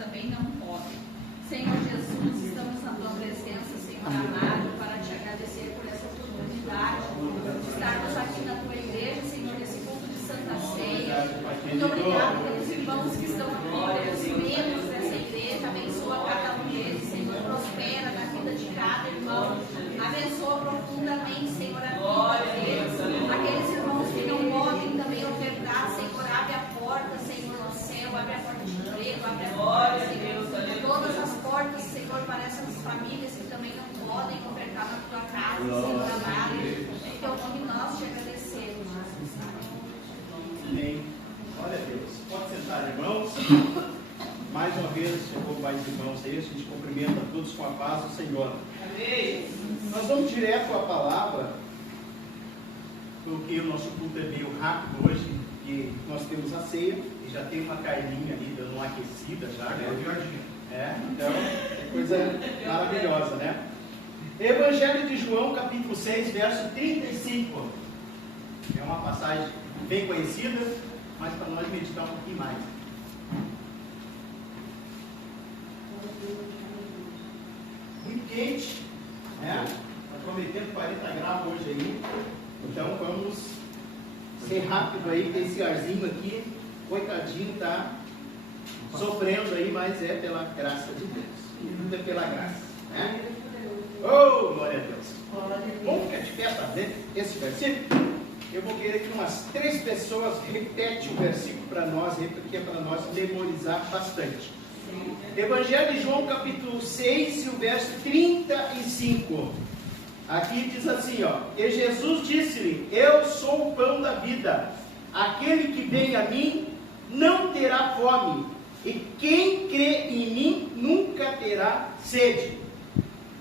também não podem. Senhor Jesus, estamos na tua presença, Senhor amado, para te agradecer por essa oportunidade de estarmos aqui na tua igreja, Senhor, nesse culto de Santa Ceia. Muito obrigada pelos irmãos que estão aqui, pelos membros dessa igreja. Abençoa cada um deles, Senhor, prospera na vida de cada irmão. Abençoa profundamente, Senhor, a vida deles. Aqueles irmãos que não podem também ofertar, Senhor, abre a porta, Senhor, no céu, abre a porta de emprego, abre a porta, Senhor, todas as portas, Senhor, para essas famílias que também não podem ofertar na tua casa, Senhor amado. Em teu nome nós te agradecemos. Amém. Glória a Deus. Pode sentar, irmãos. Mais uma vez, chegou mais irmãos aí, a gente cumprimenta a todos com a paz do Senhor. Amém. Nós vamos direto à palavra, porque o nosso culto é meio rápido hoje, e nós temos a ceia, e já tem uma carninha ali dando uma aquecida já, né? Então, é coisa maravilhosa, né? Evangelho de João, capítulo 6, verso 35. É uma passagem bem conhecida, mas para nós meditar um pouquinho mais. Muito quente, né? Está prometendo 40 graus hoje aí. Então vamos ser rápido aí, tem esse arzinho aqui, coitadinho, tá sofrendo aí, mas é pela graça de Deus. Tudo é pela graça, né? Oh, glória a Deus. Vamos ficar de pé para ver esse versículo? Eu vou querer que umas 3 pessoas repetem o versículo para nós, porque é para nós memorizar bastante. Evangelho de João, capítulo 6, e o verso 35. Aqui diz assim, ó: E Jesus disse-lhe: Eu sou o pão da vida. Aquele que vem a mim não terá fome, e quem crê em mim nunca terá sede.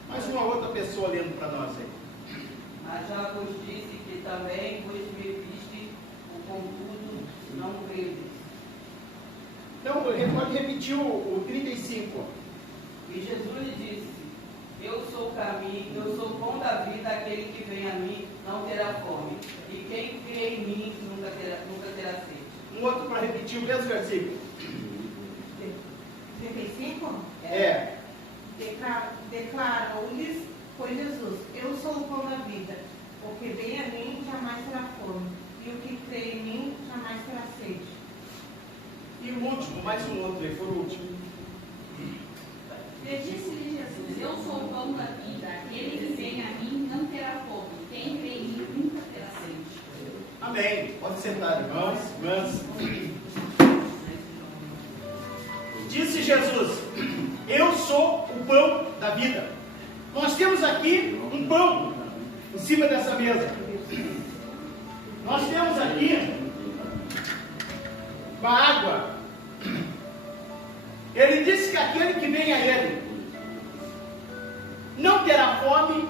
Mais uma outra pessoa lendo para nós aí. Mas já vos disse que também vos me viste, contudo não credes. Então, pode repetir o 35. E Jesus lhe disse: Eu sou o caminho, eu sou o pão da vida, aquele que vem a mim não terá fome, e quem crê em mim nunca terá sede. Um outro para repetir o mesmo versículo. 35? É. Declarou-lhes, pois Jesus: Eu sou o pão da vida. O que vem a mim jamais terá fome, e o que crê em mim jamais terá sede. E o último, mais um outro, ele foi o último. E disse-lhe Jesus: Eu sou o pão da vida, aquele que vem a mim não terá fome, quem crê em mim nunca terá sede. Amém. Pode sentar, irmãos, irmãs. Disse Jesus: Eu sou o pão da vida. Nós temos aqui um pão em cima dessa mesa. Nós temos aqui uma água. Ele disse que aquele que vem a Ele não terá fome,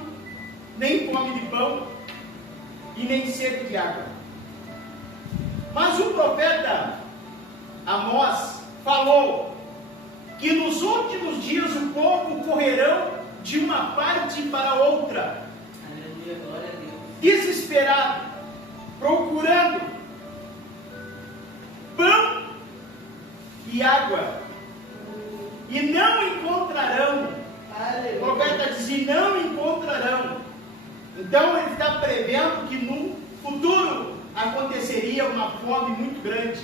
nem fome de pão e nem sede de água. Mas o profeta Amós falou que nos últimos dias o povo correrão de uma parte para outra, Aleluia, glória a Deus. desesperado, procurando pão e água, e não encontrarão. O profeta diz: e não encontrarão. Então ele está prevendo que no futuro aconteceria uma fome muito grande.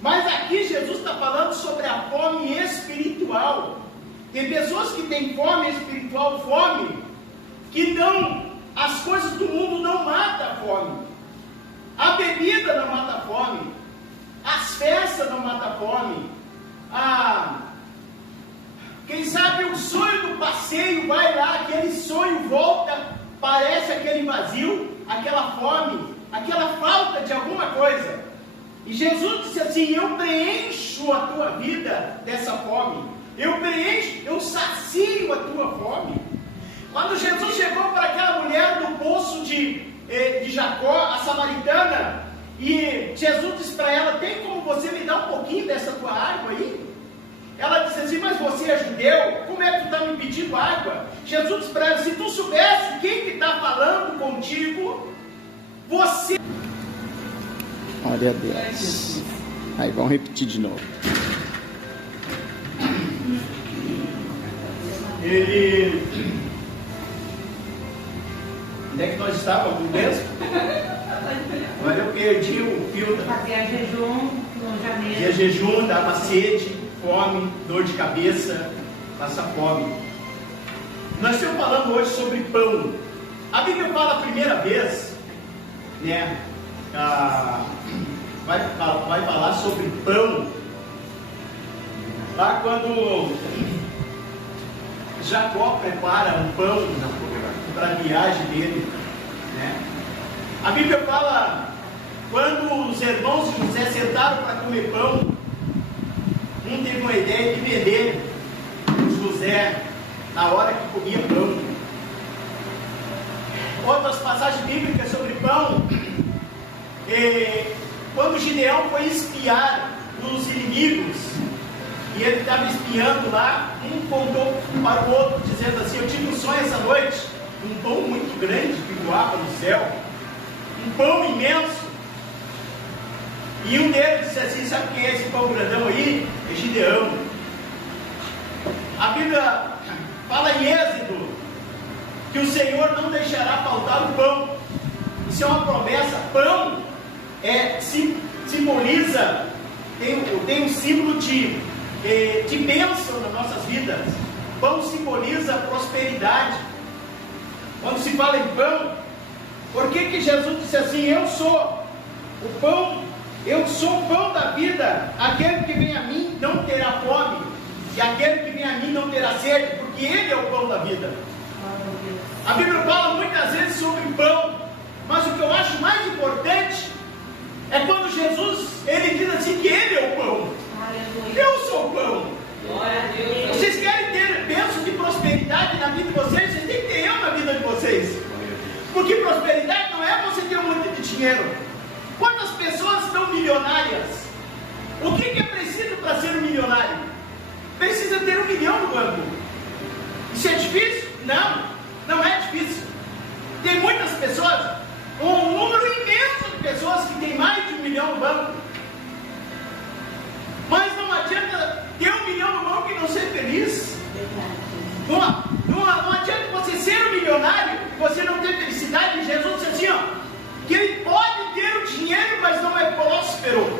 Mas aqui Jesus está falando sobre a fome espiritual. Tem pessoas que têm fome espiritual, fome que não, as coisas do mundo não matam a fome. A bebida não mata a fome. As festas não matam a fome. Quem sabe o sonho do passeio, vai lá, aquele sonho volta, parece aquele vazio, aquela fome, aquela falta de alguma coisa. E Jesus disse assim: eu preencho a tua vida dessa fome, eu preencho, eu sacio a tua fome. Quando Jesus chegou para aquela mulher do poço de Jacó, a samaritana, e Jesus disse para ela: tem como você me dar um pouquinho dessa tua água aí? Ela disse assim: mas você é judeu, como é que tu está me pedindo água? Jesus disse para ela: se tu soubesse quem que está falando contigo, você... Glória a Deus. Aí, vamos repetir de novo. ele... Onde é que nós estávamos mesmo? Olha, eu perdi o fio. Fazia jejum no janeiro. Fazia jejum, dava sede, fome, dor de cabeça, passa fome. Nós estamos falando hoje sobre pão. A Bíblia fala a primeira vez, né? Vai falar sobre pão. Lá quando Jacó prepara um pão para a viagem dele, né? A Bíblia fala, quando os irmãos de José sentaram para comer pão, um teve uma ideia de vender José na hora que comia pão. Outras passagens bíblicas sobre pão, quando Gideão foi espiar os inimigos, e ele estava espiando lá, um contou para o outro, dizendo assim: eu tive um sonho essa noite, um pão muito grande que voava no céu, um pão imenso. E um deles disse assim: sabe quem é esse pão grandão aí? É Gideão. A Bíblia fala em Êxodo que o Senhor não deixará faltar o pão. Isso é uma promessa. Pão simboliza, tem um símbolo de bênção nas nossas vidas. Pão simboliza prosperidade. Quando se fala em pão, por que Jesus disse assim: eu sou o pão, eu sou o pão da vida, aquele que vem a mim não terá fome, e aquele que vem a mim não terá sede, porque Ele é o pão da vida. A Bíblia fala muitas vezes sobre pão, mas o que eu acho mais importante é quando Jesus, Ele diz assim que Ele é o pão. Eu sou o pão. Vocês querem ter bênção de prosperidade na vida de vocês? Vocês têm que ter eu na vida de vocês. Porque prosperidade não é você ter um monte de dinheiro. Quantas pessoas estão milionárias? O que é preciso para ser um milionário? Precisa ter 1 milhão no banco. Isso é difícil? Não, não é difícil. Tem muitas pessoas, um número imenso de pessoas que tem mais de 1 milhão no banco. Mas não adianta ter 1 milhão no banco e não ser feliz. Não adianta você ser um milionário e você não ter felicidade. Jesus disse assim, ó, que ele pode ter o dinheiro, mas não é próspero.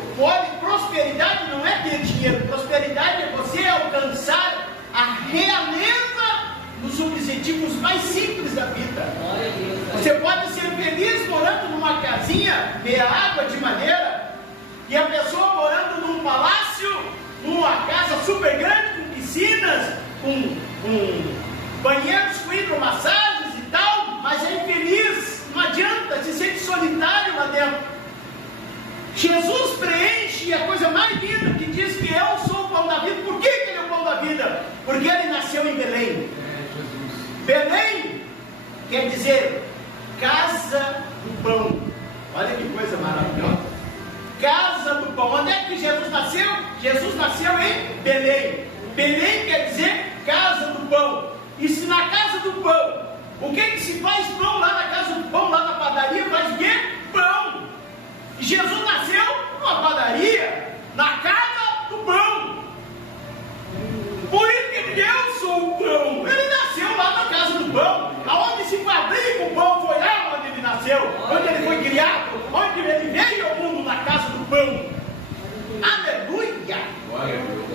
Prosperidade não é ter dinheiro. Prosperidade é você alcançar a realeza dos objetivos mais simples da vida. Você pode ser feliz morando numa casinha meia água de madeira, e a pessoa morando num palácio, numa casa super grande, com piscinas, com banheiros com hidromassagens e tal, mas é infeliz, não adianta, se sente solitário lá dentro. Jesus preenche a coisa mais linda, que diz que eu sou o pão da vida. Por que ele é o pão da vida? Porque ele nasceu em Belém. Belém quer dizer casa do pão. Olha que coisa maravilhosa. Casa do pão. Onde é que Jesus nasceu? Jesus nasceu em Belém. Belém quer dizer casa do pão. E se na casa do pão, o que se faz pão lá na casa do pão, lá na padaria, faz o quê? Pão. E Jesus nasceu numa padaria, na casa do pão. Por isso que eu sou o pão. Ele nasceu lá na casa do pão. Aonde se fabrica o pão foi lá onde ele nasceu, onde ele foi criado, onde ele veio ao mundo, na casa do pão. Aleluia! Glória a Deus.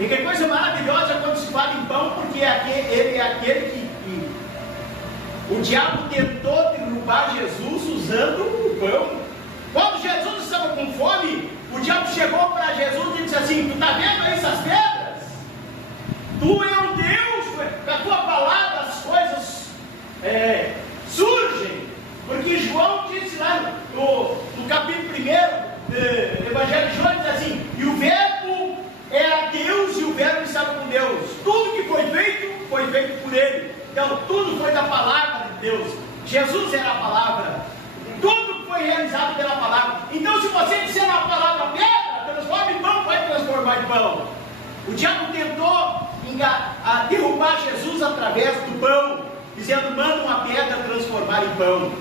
E que coisa maravilhosa quando se fala em pão, porque ele é aquele que o diabo tentou derrubar Jesus usando o pão. Quando Jesus estava com fome, o diabo chegou para Jesus e disse assim: tu está vendo aí essas pedras? Tu é um Deus, com a tua palavra as coisas surgem. Porque João disse lá no capítulo 1 do Evangelho de João, diz assim: e o verbo era Deus e o verbo estava com Deus. Tudo que foi feito por ele. Então tudo foi da palavra de Deus. Jesus era a palavra. Tudo foi realizado pela palavra. Então se você disser uma palavra pedra, transforma em pão, vai transformar em pão. O diabo tentou derrubar Jesus através do pão, dizendo: manda uma pedra transformar em pão.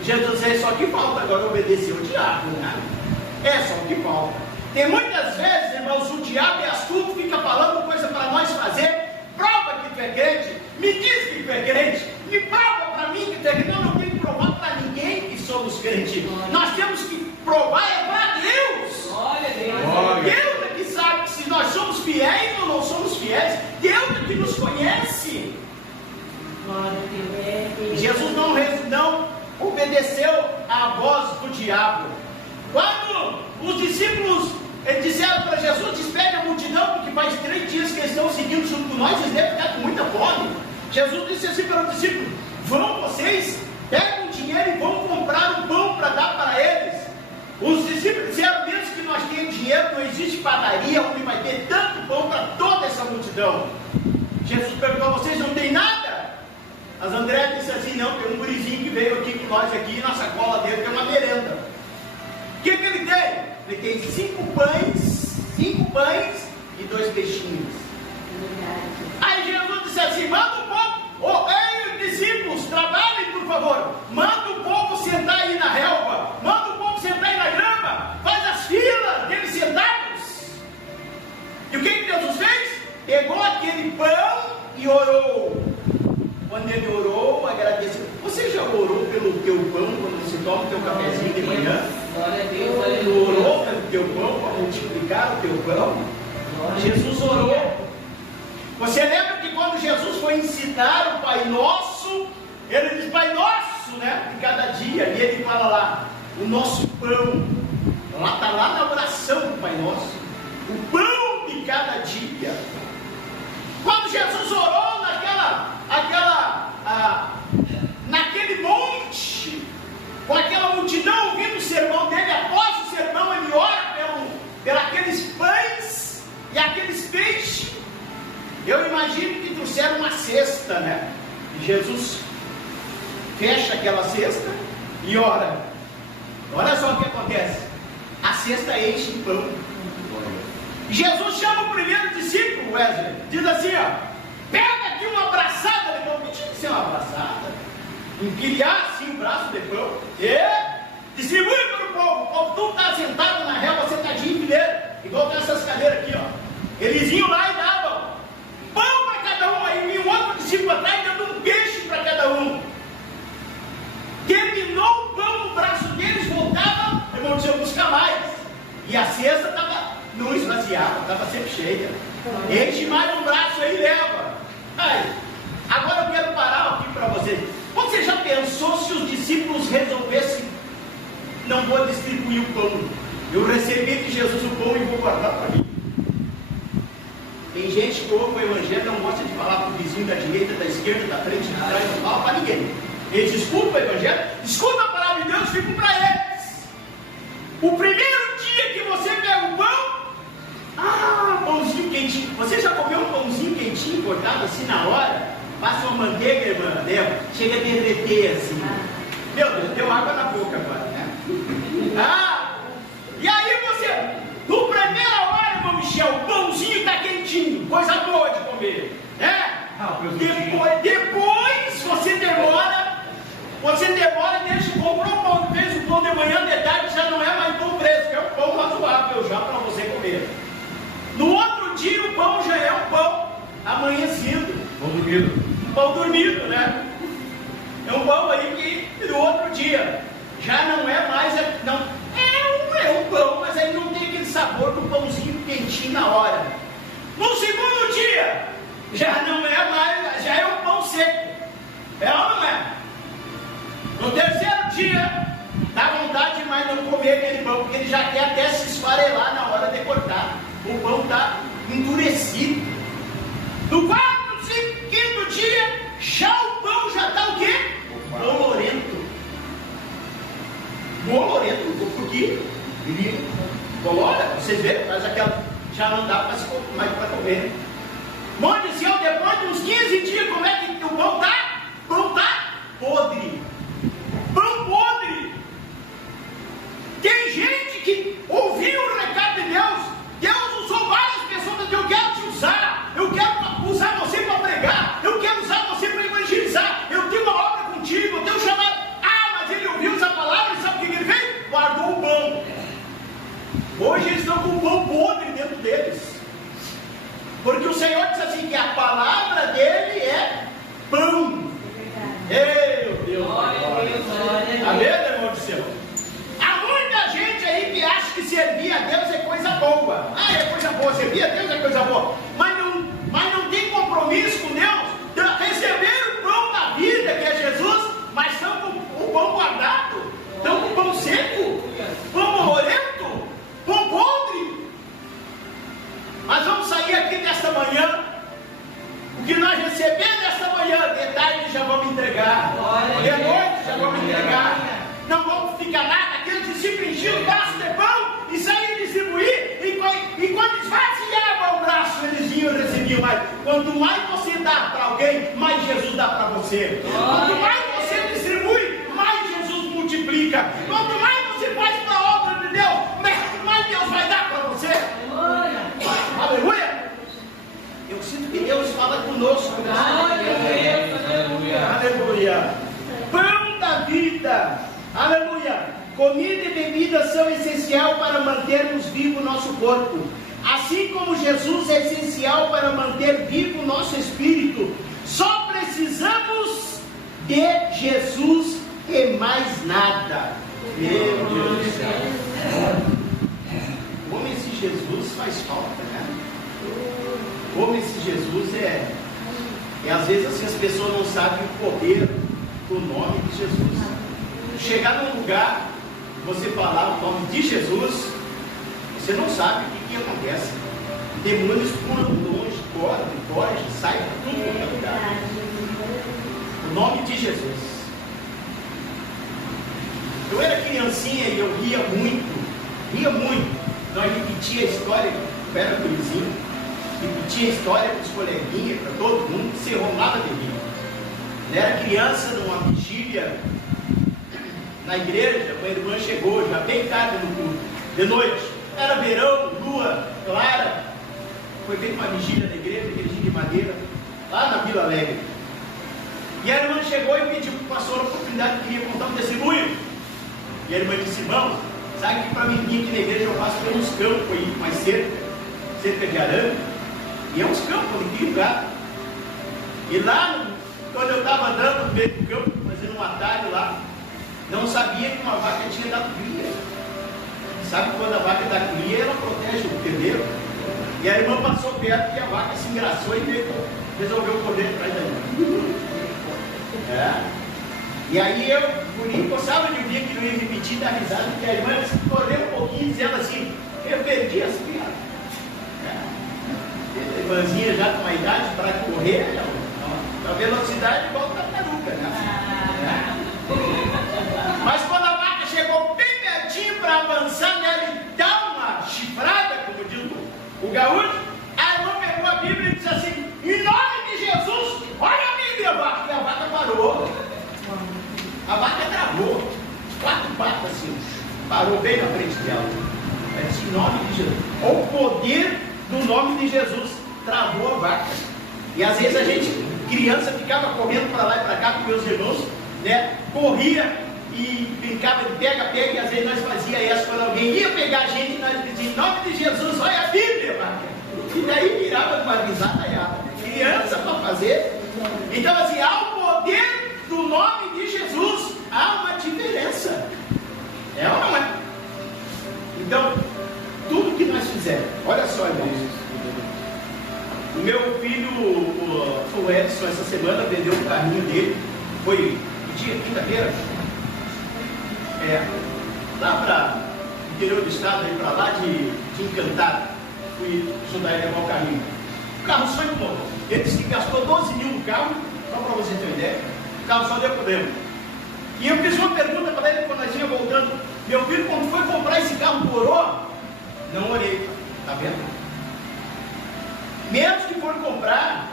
E Jesus disse: só que falta agora obedecer o diabo, né? É só o que falta. Tem muitas vezes, irmãos, o diabo é astuto, fica falando coisa para nós fazer. Prova que tu é crente. fiéis ou não somos fiéis? Deus é que nos conhece. Jesus não obedeceu à voz do diabo. Quando os discípulos disseram para Jesus: despede a multidão, porque faz 3 dias que eles estão seguindo junto com nós, eles devem estar com muita fome. Jesus disse assim para os discípulos: vão vocês, pegam dinheiro e vão comprar um pão para dar para eles. Os discípulos disseram: mesmo que nós tenhamos dinheiro, não existe padaria onde vai ter tanto pão para toda essa multidão. Jesus perguntou: vocês não têm nada? As André disse assim: não, tem um gurizinho que veio aqui com nós aqui, na sacola dele tem uma merenda. O que ele tem? Ele tem 5 pães e 2 peixinhos. Aí Jesus disse assim: manda o povo, ei, discípulos, trabalhem por favor, manda o povo sentar aí na relva, manda o povo sentar aí na grama, faz as filas deles sentados. E o que Jesus fez? Pegou aquele pão e orou. Quando ele orou, agradeceu. Você já orou pelo teu pão quando você toma o teu cafezinho de manhã? Glória a Deus. Ele orou pelo teu pão para multiplicar o teu pão. Jesus orou. Você lembra que quando Jesus foi ensinar o Pai Nosso, ele diz Pai Nosso, né? De cada dia. E ele fala lá, o nosso pão. Lá está lá na oração do Pai Nosso. O pão de cada dia. Quando Jesus orou naquele monte, com aquela multidão ouvindo o sermão dele, após o sermão ele ora por aqueles pães e aqueles peixes. Eu imagino que trouxeram uma cesta, né? E Jesus fecha aquela cesta e ora. Olha só o que acontece. A cesta enche de pão. Jesus chama o primeiro discípulo, Wesley, diz assim, ó: pega aqui uma braçada de pão. Que tinha que ser uma braçada? Empilhar assim o braço de pão. Distribui para o povo. Tu está sentado na relva, sentadinho em fileira, igual nessas cadeiras aqui, ó. Eles iam lá e davam pão para cada um. Aí vinha um outro discípulo atrás dando um peixe para cada um. Terminou o pão no braço deles, voltava, irmão, tinha buscar mais. E a cesta não esvaziava, estava sempre cheia. Enche mais um braço aí e leva. Agora eu quero parar aqui para vocês. Você já pensou se os discípulos resolvessem: não vou distribuir o pão, eu recebi de Jesus o pão e vou guardar para mim? Tem gente que ouve o evangelho, não gosta de falar para o vizinho da direita, da esquerda, da frente, de trás, não fala para ninguém. Eles escutam o evangelho, escutam a palavra de Deus e ficam para eles. O primeiro dia que você pega o pão, pãozinho quentinho. Você já comeu um pãozinho quentinho, cortado assim na hora? Passa uma manteiga, irmã, lembra? Chega a derreter assim. Meu Deus, deu água na boca agora, né? E aí você, no primeira hora, irmão Michel, o pãozinho está quentinho, coisa boa de comer, né? Depois você demora e deixa o pão. Comprou o pão, fez o pão de manhã, de tarde, já não é mais pão fresco, é um pão razoável já para você comer. No outro dia o pão já é um pão amanhecido. Pão dormido. Pão dormido, né? É um pão aí que no outro dia já não é mais. Não, é um pão, mas aí não tem aquele sabor do pãozinho quentinho na hora. No segundo dia, já não é mais, já é um pão seco. É ou não é? No terceiro dia, dá vontade de mais não comer aquele pão, porque ele já quer até se esfarelar na hora de cortar. O pão está endurecido. No quarto, quinto dia, já o pão já está o quê? Bolorento. Bolorento, por quê? Ele colora, vocês veem, faz aquela, já não dá mais para comer. Monte Sião, depois de uns 15 dias, como é que o pão está? O pão está podre. Pão podre. Tem gente que ouviu o recado de Deus. Deus usou várias pessoas, mas eu quero te usar. Eu quero usar você para pregar. Eu quero usar você para evangelizar. Eu tenho uma obra contigo, eu tenho um chamado. Mas ele ouviu essa palavra e sabe o que ele fez? Guardou o pão. Hoje eles estão com o pão podre dentro deles. Porque o Senhor diz assim, que a palavra dele é pão. Ei, meu Deus. Amém, irmão do céu? Há muita gente aí que acha que servir a Deus é coisa boa. É coisa boa, servir a Deus é coisa boa. Mas não tem compromisso com Deus. Receber o pão da vida, que é Jesus, mas estão com o pão guardado, estão com o pão seco, pão morrento, pão podre. Mas vamos sair aqui nesta manhã. O que nós recebemos nesta manhã, de tarde já vamos entregar, de noite já vamos entregar. Não vamos ficar nada. Aqueles discípulos enchiam o braço de pão e saíam distribuir. E quando esvaziava o braço, eles iam e recebiam mais. Quanto mais você dá para alguém, mais Jesus dá para você. Quanto mais você distribui, mais Jesus multiplica. Quanto mais você faz para a obra de Deus, mais Deus vai dar para você. Aleluia! Eu sinto que Deus fala conosco. Aleluia! Pão da vida. Aleluia! Comida e bebida são essenciais para mantermos vivo o nosso corpo. Assim como Jesus é essencial para manter vivo o nosso espírito. Só precisamos de Jesus e mais nada. Meu Deus do céu. Como esse Jesus faz falta, né? Como esse Jesus é às vezes assim, as pessoas não sabem o poder do nome de Jesus. Chegar num lugar, você falar o nome de Jesus, você não sabe o que acontece. Demônios pulam longe, correm, saem para tudo quanto é lugar. O nome de Jesus. Eu era criancinha e eu ria muito. Nós repetia a história, eu era gurizinho, repetia a história para os coleguinhas, para todo mundo, se enrolava de rir. Eu era criança numa vigília na igreja, uma irmã chegou já bem tarde no culto, de noite, era verão, lua clara, foi feita uma vigília na igreja, igrejinha de madeira, lá na Vila Alegre. E a irmã chegou e pediu para o pastor a oportunidade, queria contar um testemunho. E a irmã disse: irmão, sabe que para mim vir aqui na igreja eu passo pelos campos aí, mais cerca de arame, e é uns campos, naquele lugar. E lá, quando eu estava andando no meio do campo, fazendo um atalho lá, não sabia que uma vaca tinha dado cria. Sabe quando a vaca dá cria, ela protege o terneiro. E a irmã passou perto e a vaca se engraçou e resolveu correr atrás da irmã. E aí eu, por isso, gostava de um dia que não ia repetir da risada, porque a irmã correu um pouquinho dizendo assim: eu perdi as piadas. A irmãzinha já com uma idade para correr, a velocidade igual tartaruga, né? Mas quando a vaca chegou bem pertinho para avançar nela e dar uma chifrada, como diz o gaúcho, a irmã pegou a Bíblia e disse assim: em nome de Jesus, olha a Bíblia, vaca. E a vaca parou. A vaca travou, 4 patas assim, parou bem na frente dela. Ela disse: em nome de Jesus. O poder do nome de Jesus travou a vaca. E às vezes a gente, criança, ficava correndo para lá e para cá com meus irmãos, né? Corria e brincava de pega-pega, e às vezes nós fazíamos essa quando alguém ia pegar a gente, nós dizíamos: em nome de Jesus, olha a Bíblia, vaca. E daí virava uma risada, criança para fazer. Então assim, há o poder do nome de Jesus, há uma diferença. É ou não é? Então, tudo que nós fizermos, olha só, irmãos. O meu filho, o Edson, essa semana vendeu o carrinho dele. Foi que dia? Quinta-feira? Lá para o interior do estado, aí para lá de Encantado. Fui ajudar ele a levar o carrinho. O carro só incomodou. Ele disse que gastou 12 mil no carro, só para você ter uma ideia. O carro só deu problema. E eu fiz uma pergunta para ele quando nós íamos voltando: meu filho, quando foi comprar esse carro, orou? Não orei. Está vendo? Mesmo que for comprar,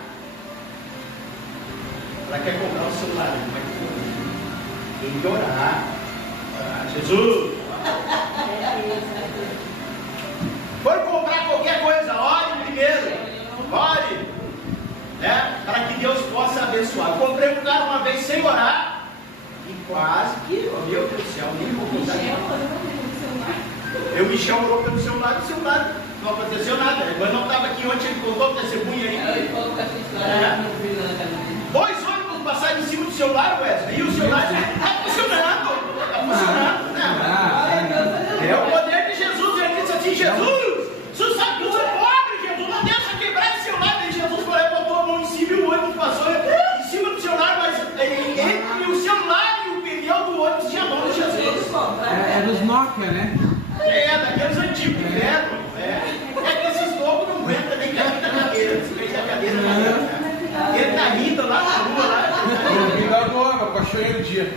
ela quer comprar um celular, como é que for? Tem que orar. Jesus! For comprar qualquer coisa, ore primeiro. Ore, né? Para que Deus possa abençoar. Eu comprei um carro uma vez sem orar e quase que, oh, meu Deus do céu, nem vou contar. O Michel orou pelo celular, e o celular não aconteceu nada. Mas não estava aqui ontem, ele contou o testemunho aí. 2 ônibus passaram em cima do celular, Wesley, e o celular está funcionando. Está funcionando, né? É o poder de Jesus. Ele disse assim: Jesus, né? Daqueles antigos de ferro. É que esses loucos não aguentam nem cair da cadeira. Se fez a cadeira na cadeira. Ele tá rindo lá na rua, lá. Cuidado água, baixou aí o dia.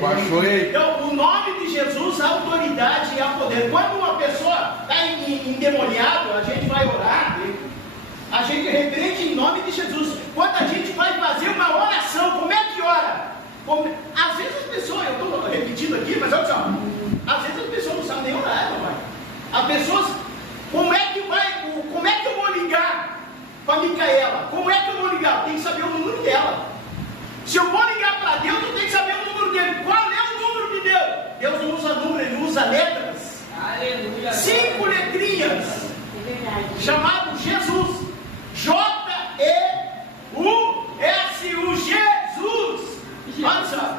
Baixou aí. Então, o nome de Jesus, a autoridade e a poder. Quando uma pessoa está endemoniada, a gente vai orar, a gente repreende em nome de Jesus. Quando a gente vai fazer uma oração, como é que ora? Às vezes as pessoas, eu estou repetindo aqui, mas olha só, às vezes as pessoas não sabem nem orar, não vai. As pessoas, como é que eu vou ligar para a Micaela? Como é que eu vou ligar? Tem que saber o número dela. Se eu vou ligar para Deus, eu tenho que saber o número dele. Qual é o número de Deus? Deus não usa número, ele usa letras. Aleluia. 5 letrinhas. Chamado Jesus. J-E-U-S-U. Jesus. Olha só.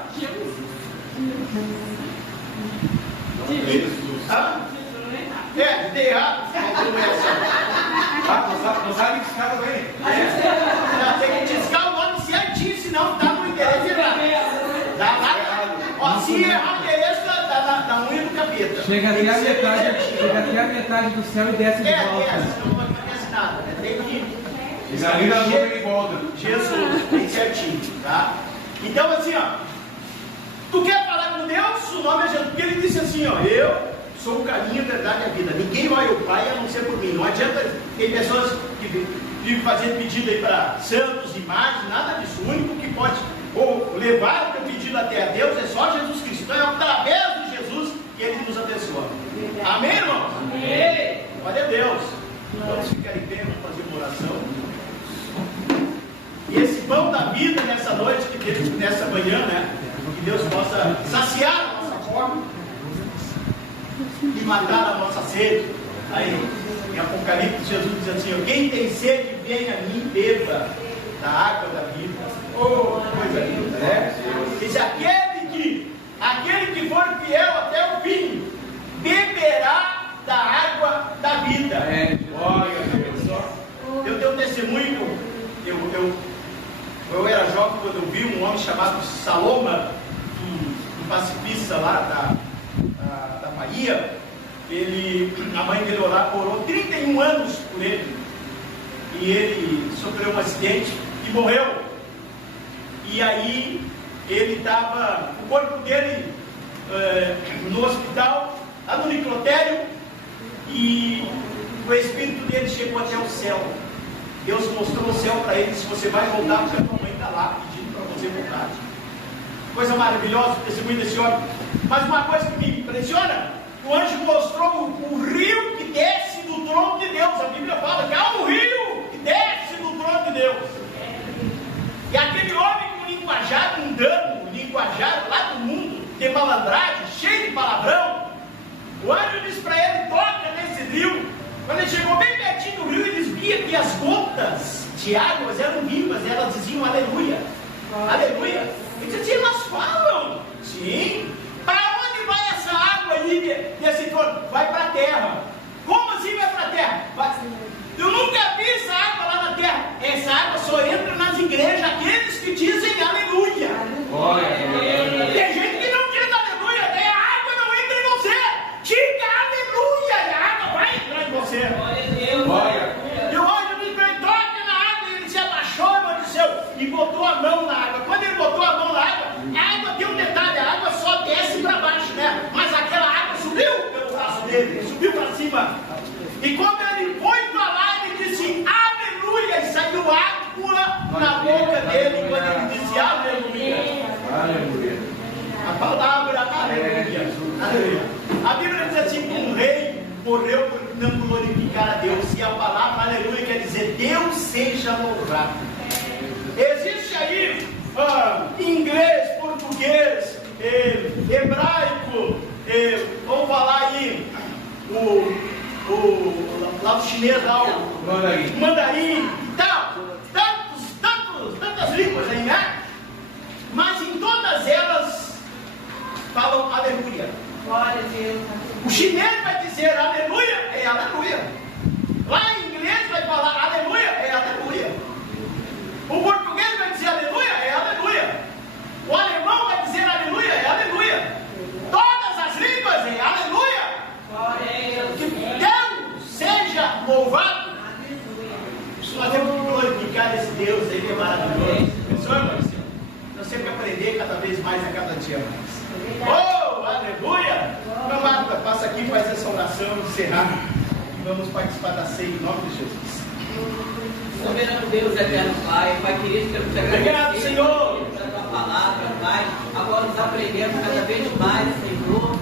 De errado. Não sabe que escada bem. Tem que discar o nome certinho, senão tá no endereço errado. Dá lá. Ó, se errar o endereço, dá unha do capeta. Chega até a metade do céu e desce de volta. Não acontece nada. Tem que. E ali na nuvem ele volta. Jesus, bem certinho, tá? Então, assim, ó. Tu quer falar com Deus? O nome é Jesus. Porque ele disse assim, ó. Eu sou o caminho, a verdade e a vida. Ninguém vai ao Pai a não ser por mim. Não adianta. Tem pessoas que vivem fazendo pedido aí para santos, imagens, nada disso. O único que pode ou levar o teu pedido até a Deus é só Jesus Cristo. Então é através de Jesus que ele nos abençoa. Amém, irmão? Amém. Glória a Deus. Vamos ficar em pé, vamos fazer uma oração. E esse pão da vida nessa noite, nessa manhã, né? Que Deus possa saciar a nossa fome e matar a nossa sede. Aí, em Apocalipse, Jesus diz assim: ó, quem tem sede, venha a mim, beba da água da vida. Oh, coisa linda, né? Diz: aquele que for fiel até o fim, beberá da água da vida. Olha, eu tenho um testemunho. Eu era jovem quando eu vi um homem chamado Saloma, um pacifista lá da Bahia. A mãe dele orou 31 anos por ele. E ele sofreu um acidente e morreu. E aí ele estava, o corpo dele no hospital, lá no necrotério, e o espírito dele chegou até o céu. Deus mostrou o céu para ele: se você vai voltar, porque a tua mãe está lá pedindo para você voltar. Coisa maravilhosa o testemunho desse homem. Mas uma coisa que me impressiona: o anjo mostrou o rio que desce do trono de Deus. A Bíblia fala que há um rio que desce do trono de Deus. E aquele homem com linguajar mundano, linguajar lá do mundo, de malandragem, cheio de palavrão, o anjo disse para ele: toca nesse rio. Quando ele chegou bem pertinho do rio, eles viam que as gotas de águas eram vivas, elas diziam aleluia. Aleluia. Ele disse assim: elas falam. Sim. Para onde vai essa água aí desse trono? Vai para a terra. Como assim vai para a terra? Eu nunca vi essa água lá na terra. Essa água só entra nas igrejas, aqueles que dizem aleluia. Tem gente que não diz aleluia, daí a água não entra em você. Diga aleluia, e a água vai entrar em você. E o anjo me toca na água, e ele se abaixou, irmão do céu, e botou a mão na água. Quando ele botou a mão na água, a água tem um detalhe: a água só desce para baixo, né? Mas aquela água subiu pelo braço dele, subiu para cima. E quando ele foi para lá, ele disse aleluia, e saiu água na boca dele quando ele disse aleluia. Aleluia. A palavra aleluia. Aleluia. A Bíblia diz assim: que um rei morreu por não glorificar a Deus. E a palavra aleluia quer dizer Deus seja louvado. Existe aí inglês, português, hebraico, vamos falar aí lá do chinês, lá o mandarim e tal, tantas línguas aí, né? Mas em todas elas falam aleluia. Glória a Deus. O chinês vai dizer aleluia, é aleluia. Lá em inglês vai falar aleluia, é aleluia. O português vai dizer aleluia, é aleluia. O alemão vai dizer aleluia, é aleluia. Todas mais a cada dia mais. Oh, aleluia! Meu Marta, passa aqui, faz essa oração, encerrar. E vamos participar da ceia em nome de Jesus. Soberano Deus, eterno Pai, Pai querido, quero te agradecer. Obrigado, Senhor, pela tua palavra, Pai. Agora nos aprendemos cada vez mais, Senhor,